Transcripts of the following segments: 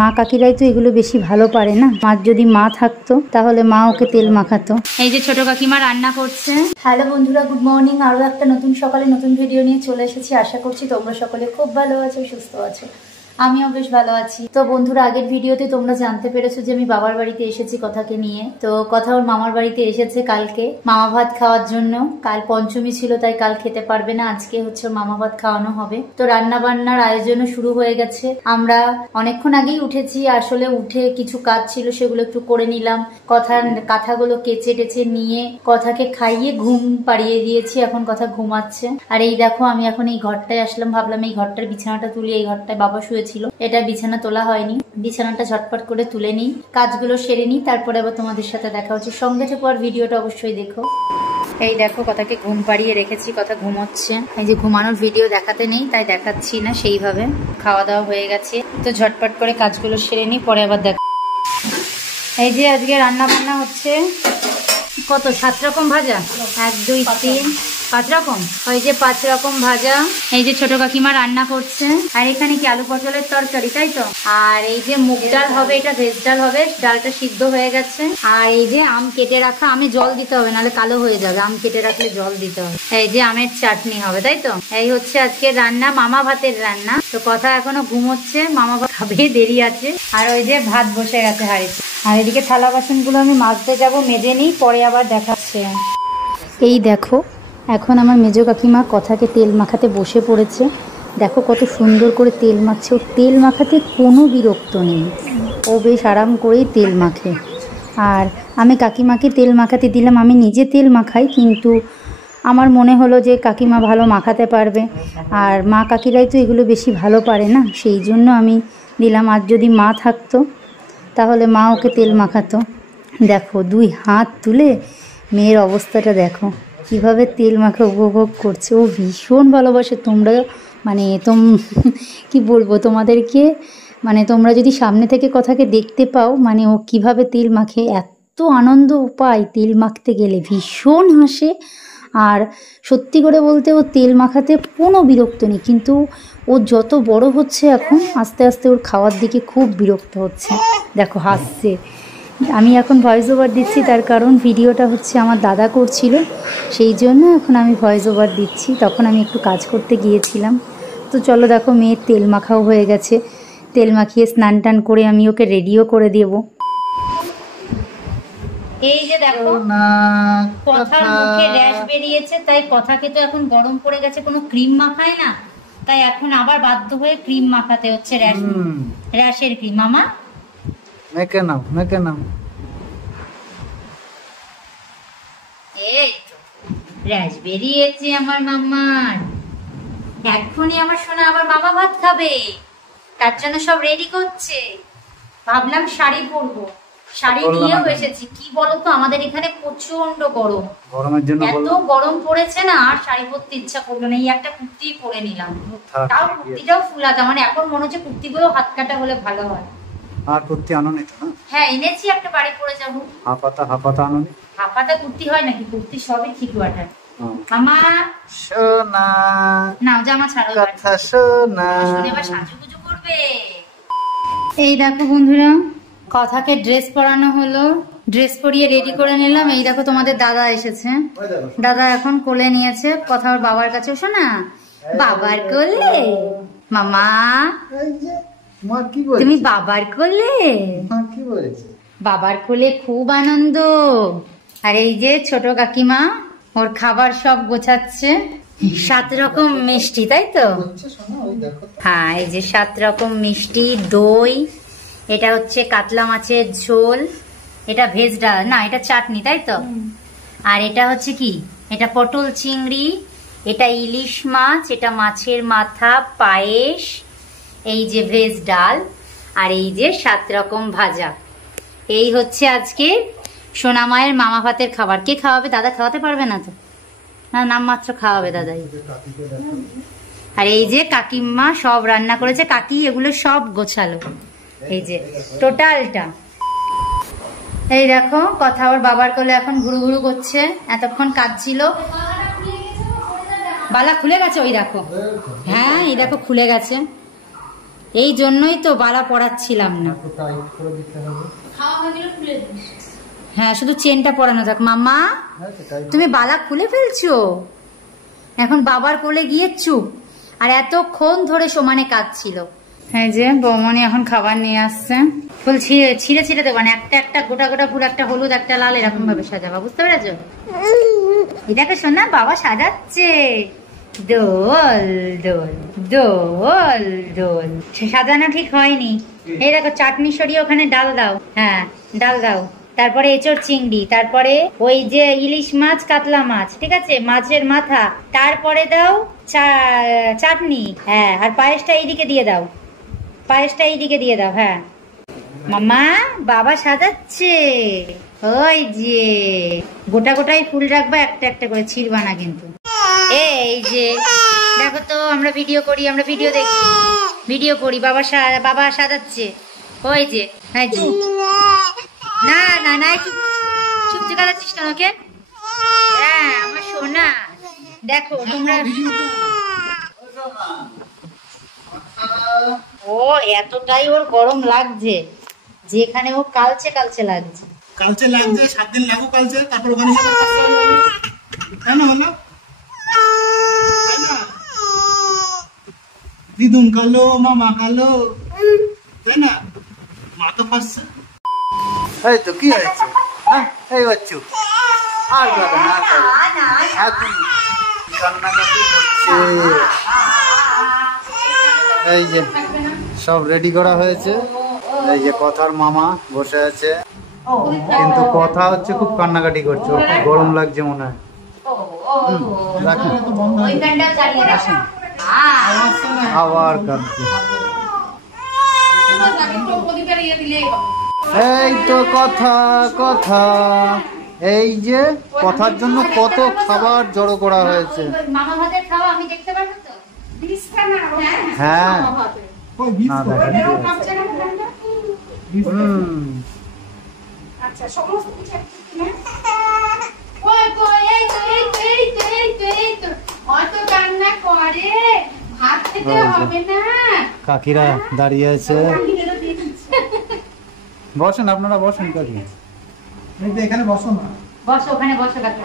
মা কাকিরাই তো এগুলো বেশি ভালো পারে না। মার যদি মা থাকতো তাহলে মা ওকে তেল মাখাতো। এই যে ছোট কাকিমা রান্না করছে। হ্যালো বন্ধুরা, গুড মর্নিং। আরো একটা নতুন সকালে নতুন ভিডিও নিয়ে চলে এসেছি। আশা করছি তোমরা সকলে খুব ভালো আছো, সুস্থ আছো। আমিও বেশ ভালো আছি। তো বন্ধুরা, আগের ভিডিওতে তোমরা জানতে পেরেছো যে আমি বাবার বাড়িতে এসেছি কথাকে নিয়ে। তো কথা ওর মামার বাড়িতে এসেছে কালকে মামা ভাত খাওয়ার জন্য। কাল পঞ্চমী ছিল, তাই কাল খেতে পারবে না। আজকে হচ্ছে মামা ভাত খাওয়ানো হবে। তো রান্না বান্নার আয়োজনও শুরু হয়ে গেছে। আমরা অনেকক্ষণ আগেই উঠেছি। আসলে উঠে কিছু কাজ ছিল, সেগুলো একটু করে নিলাম। কাঁথাগুলো কেচে টেচে নিয়ে কথাকে খাইয়ে ঘুম পাড়িয়ে দিয়েছি। এখন কথা ঘুমাচ্ছে। আর এই দেখো, আমি এখন এই ঘরটায় আসলাম। ভাবলাম এই ঘরটার বিছানাটা তুলি। এই ঘরটায় বাবা শুয়ে ছিল, এটা বিছানা তোলা হয়নি। বিছানাটা ঝটপট করে তুলে নিই, কাজগুলো সেরে নিই, তারপরে আবার তোমাদের সাথে দেখা হচ্ছে। সঙ্গে থেকে আর ভিডিওটা অবশ্যই দেখো। এই দেখো, কথাকে ঘুম পাড়িয়ে রেখেছি, কথা ঘুমোচ্ছে। এই যে ঘুমানোর ভিডিও দেখাতে নেই, তাই দেখাচ্ছি না সেইভাবে। খাওয়া দাওয়া হয়ে গেছে, তো ঝটপট করে কাজগুলো সেরে নিই, পরে আবার দেখা। এই যে আজকে রান্না বান্না হচ্ছে। কত 7 রকম ভাজা, 1 2 3 5 রকম। ওই যে 5 রকম ভাজা। এই যে ছোট কাকিমা রান্না করছে। আর এখানে কি আলু পটলের তরকারি, তাই তো। আর এই যে মুগ ডাল হবে, এটা ভেজ ডাল হবে। ডালটা সিদ্ধ হয়ে গেছে। আর এই যে আম কেটে রাখা। আমে জল দিতে হবে, নাহলে কালো হয়ে যাবে। আম কেটে রাখলে জল দিতে হবে। এই যে আমের চাটনি হবে, তাই তো। এই হচ্ছে আজকে রান্না, মামা ভাতের রান্না। তো কথা এখনো ঘুমোচ্ছে, মামা ভাত খাবে, দেরি আছে। আর ওই যে ভাত বসে গেছে হাঁড়িতে। আর এদিকে থালা বাসনগুলো আমি মাজতে যাবো, মেজে নিই, পরে আবার দেখাচ্ছে। এই দেখো, এখন আমার মেজো কাকিমা কথাকে তেল মাখাতে বসে পড়েছে। দেখো কত সুন্দর করে তেল মাখছে। ও তেল মাখাতে কোনো বিরক্ত নেই, ও বেশ আরাম করেই তেল মাখে। আর আমি কাকিমাকে তেল মাখাতে দিলাম। আমি নিজে তেল মাখাই, কিন্তু আমার মনে হলো যে কাকিমা ভালো মাখাতে পারবে। আর মা কাকিরাই তো এগুলো বেশি ভালো পারে না, সেই জন্য আমি দিলাম। আর যদি মা থাকতো তাহলে মা ওকে তেল মাখাতো। দেখো 2 হাত তুলে মেয়ের অবস্থাটা দেখো, কিভাবে তেল মাখা উপভোগ করছে। ও ভীষণ ভালোবাসে। তোমরা কি বলবো তোমাদেরকে, তোমরা যদি সামনে থেকে কথাকে দেখতে পাও, ও কিভাবে তেল মাখে, এত আনন্দ পায় তেল মাখতে গেলে, ভীষণ হাসে। আর সত্যি করে বলতে, ও তেল মাখাতে কোনো বিরক্ত নেই। কিন্তু ও যত বড় হচ্ছে এখন, আস্তে আস্তে ওর খাওয়ার দিকে খুব বিরক্ত হচ্ছে। দেখো হাসছে। আমি এখন ভয়েস ওভার দিচ্ছি, তার কারণ ভিডিওটা হচ্ছে আমার দাদা করছিল, সেই জন্য এখন আমি ভয়েস ওভার দিচ্ছি। তখন আমি একটু কাজ করতে গিয়েছিলাম। তো চলো, দেখো মেয়ের তেল মাখাও হয়ে গেছে। তেল মাখিয়ে স্নান টান করে আমি ওকে রেডিও করে দেব। এই যে দেখো, কথার মুখে র্যাশ বেরিয়েছে, তাই কথাকে তো এখন গরম পড়ে গেছে, কোনো ক্রিম মাখায় না, তাই এখন আবার বাধ্য হয়ে ক্রিম মাখাতে হচ্ছে। র্যাশের ক্রিম। মামা মেখে নাও। এই তো র্যাশ বেরিয়েছে আমার মামার। এখনই আমার সোনা আবার মামা ভাত খাবে, তার জন্য সব রেডি করছে। ভাবলাম শাড়ি পরবো, শাড়ি নিয়েও এসেছি। কি বলতো, আমাদের এখানে প্রচন্ড গরম, গরমের জন্য এত গরম পড়েছে না, আর শাড়ি পরতে ইচ্ছা করলো না। এই একটা কুর্তি পরে নিলাম, তাও কুর্তিটাও ফুলাতা। এখন মনে হচ্ছে কুর্তিগুলো হাত কাটা হলে ভালো হয়। আর কুর্তি আনো নি তো? না, হ্যাঁ এনেছি, একটা বাড়ি পরে যাবো। হাফাতা আনো নি? হাফাতা কুর্তি হয় নাকি? কুর্তি সবই ঠিক ওয়াটার। মামা সোনা, নাও জামা ছাড়ো, কথা সোনা, শুনে এবার সাজুগুজু করবে। এই দেখো বন্ধুরা, কথাকে ড্রেস পরানো হলো, ড্রেস পরিয়ে রেডি করে নিলাম। এই দেখো তোমাদের দাদা এসেছে। দাদা এখন কোলে নিয়েছে কথা, ওর বাবার কাছে। শোনা, বাবার কোলে। মামা তুমি বাবার কোলে? বাবার কোলে খুব আনন্দ। আর এই যে ছোট কাকিমা ওর খাবার সব গোছাচ্ছে। 7 রকম মিষ্টি, তাই তো। হ্যাঁ, এই যে 7 রকম মিষ্টি, দই, এটা হচ্ছে কাতলা মাছের ঝোল, এটা ভেজ ডাল না, এটা চাটনি, তাই তো। আর এটা হচ্ছে কি, এটা পটল চিংড়ি, এটা ইলিশ মাছ, এটা মাছের মাথা, পায়েস, এই যে ভেজ ডাল, আর এই যে 7 রকম ভাজা। এই হচ্ছে আজকে সোনামায়ের মামা ভাতের খাবার। কে খাওয়াবে? দাদা খাওয়াতে পারবে না তো, না নাম মাত্র খাওয়াবে দাদাই। আর এই যে কাকিমা সব রান্না করেছে, কাকি এগুলো সব গোছালো। এই যে টোটালটা। এই দেখো কথা ওর বাবার কোলে এখন ঘুরু ঘুরু করছে। এতক্ষণ কাজ ছিল। বালা খুলে গেছে, ওই দেখো। হ্যাঁ এই দেখো খুলে গেছে। এই জন্যই তো বালা পড়াচ্ছিলাম না। হ্যাঁ, শুধু চেনটা পরানো থাক। মাম্মা তুমি বালা খুলে ফেলছো এখন, বাবার কোলে গিয়ে চুপ। আর এতক্ষণ ধরে সমানে কাঁদছিল। হ্যাঁ যে বৌমনি এখন খাবার নিয়ে আসছে। ফুল ছিঁড়ে ছিঁড়ে দেবো না, একটা একটা গোটা গোটা ফুল, একটা হলুদ একটা লাল, এরকম ভাবে সাজাবা, বুঝতে পেরেছো? এটাকে শোনা বাবা সাজাচ্ছে। দোল দোল দোল দোল। সাজানো ঠিক হয়নি। এই দেখো চাটনি সরিয়ে ওখানে ডাল দাও। হ্যাঁ ডাল দাও। তারপরে এঁচড় চিংড়ি, তারপরে ওই যে ইলিশ মাছ কাতলা মাছ, ঠিক আছে, মাছের মাথা, তারপরে দাও চাটনি। হ্যাঁ, আর পায়েসটা এইদিকে দিয়ে দাও, পায়েসটা এইদিকে দিয়ে দাও। হ্যাঁ মাম্মা বাবা সাজাচ্ছে। ওই যে গোটা গোটাই ফুল রাখবা, একটা একটা করে ছিড়বা না কিন্তু। এই যে দেখো তো, আমরা ভিডিও করি, আমরা ভিডিও দেখি, ভিডিও করি। বাবা সাজাচ্ছে। ওই যে হ্যাঁ জি, না না না, একটু চুপ কাটাচ্ছিস কেন ওকে? হ্যাঁ আমার সোনা, দেখো তোমরা। ও এতটাই ওর গরম লাগছে যেখানে ও কালচে কালচে লাগছে। 7 দিন লাগুক কালচে, তারপর ওখানে তাই না হলো, তাই না? দিদুন কালো, মামা কালো, তাই না? মা তো ফাঁসছে। এই তো কি হয়েছে? হ্যাঁ এই বাচ্চু আর কাঁদে না, এখন কান্নাকাটি করছে। এই যে সব রেডি করা হয়েছে। এই যে কথার মামা বসে আছে, কিন্তু কথা হচ্ছে খুব কান্নাকাটি করছে, ওর খুব গরম লাগছে মনে হয়। আবার কাঁদছে। এই তো কথা কথা, এই যে কথার জন্য কত খাবার জড়ো করা হয়েছে। হ্যাঁ না কাকিরা দাঁড়িয়ে আছে। বসেন আপনারা, বসেন কাকি, এখানে বসো না, বসো ওখানে, বসো কাকি।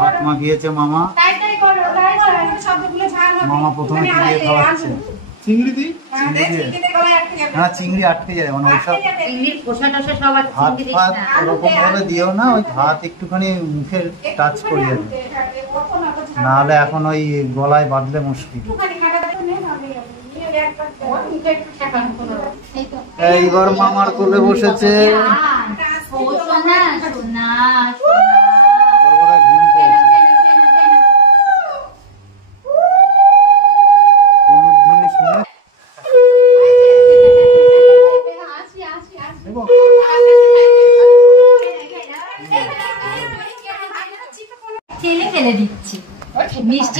ভাত মাখিয়েছে মামা। মামা প্রথমে কি দিয়ে খাওয়াচ্ছে? চিংড়ি দিই। হ্যাঁ চিংড়ি আটকে যায়, মানে ওইসব ভাত ফাত ওরকম ভাবে দিও না, ওই ভাত একটুখানি মুখে টাচ করিয়ে দেবে, নাহলে এখন ওই গলায় বাঁধলে মুশকিল। এইবার মামার কোলে বসেছে।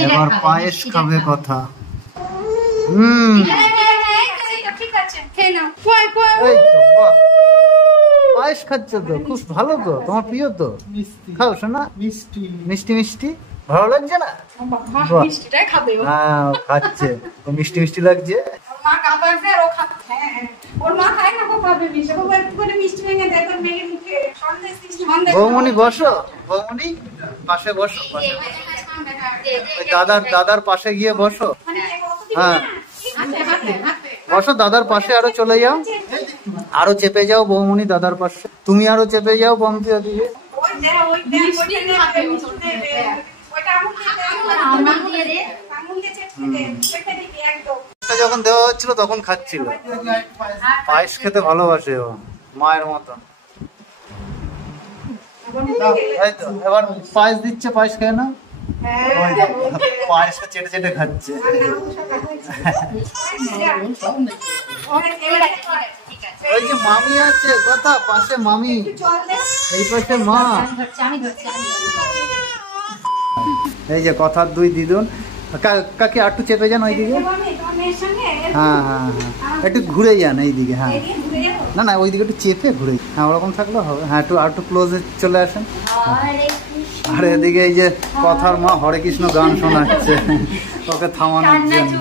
এবার পায়েস খাবে কথা। পায়েস খাচ্ছে তো, খুব ভালো তো, তোমার প্রিয় তো, খাও শোনা। মিষ্টি মিষ্টি মিষ্টি ভালো লাগছে না? হ্যাঁ খাচ্ছে, মিষ্টি মিষ্টি লাগছে। বৌমনি বসো, বৌমনি পাশে বসো, দাদার পাশে গিয়ে বসো। হ্যাঁ বসো, দাদার পাশে আরো চলে যাও, আরো চেপে যাও বৌমনি দাদার পাশে, তুমি আরো চেপে যাও বমতি দিকে। যখন দেওয়া হচ্ছিল তখন খাচ্ছিল, পায়েস খেতে ভালোবাসে ও মায়ের মতন। এবার পায়েস দিচ্ছে, পায়েস খেয়ে না, পায়েসটা চেটে চেটে খাচ্ছে। ওই যে মামি আছে কথা, পাশে মামি, এই পাশে মা। এই যে কথার দুই দিদুন। কাকি একটু চেপে যান ওইদিকে। হ্যাঁ হ্যাঁ হ্যাঁ একটু ঘুরে যান এইদিকে। হ্যাঁ না না ওইদিকে একটু চেপে ঘুরে, হ্যাঁ ওরকম থাকলে হবে। হ্যাঁ একটু ক্লোজে চলে আসেন। আর এদিকে এই যে কথার মা হরে কৃষ্ণ গান শোনাচ্ছে ওকে থামানোর জন্য।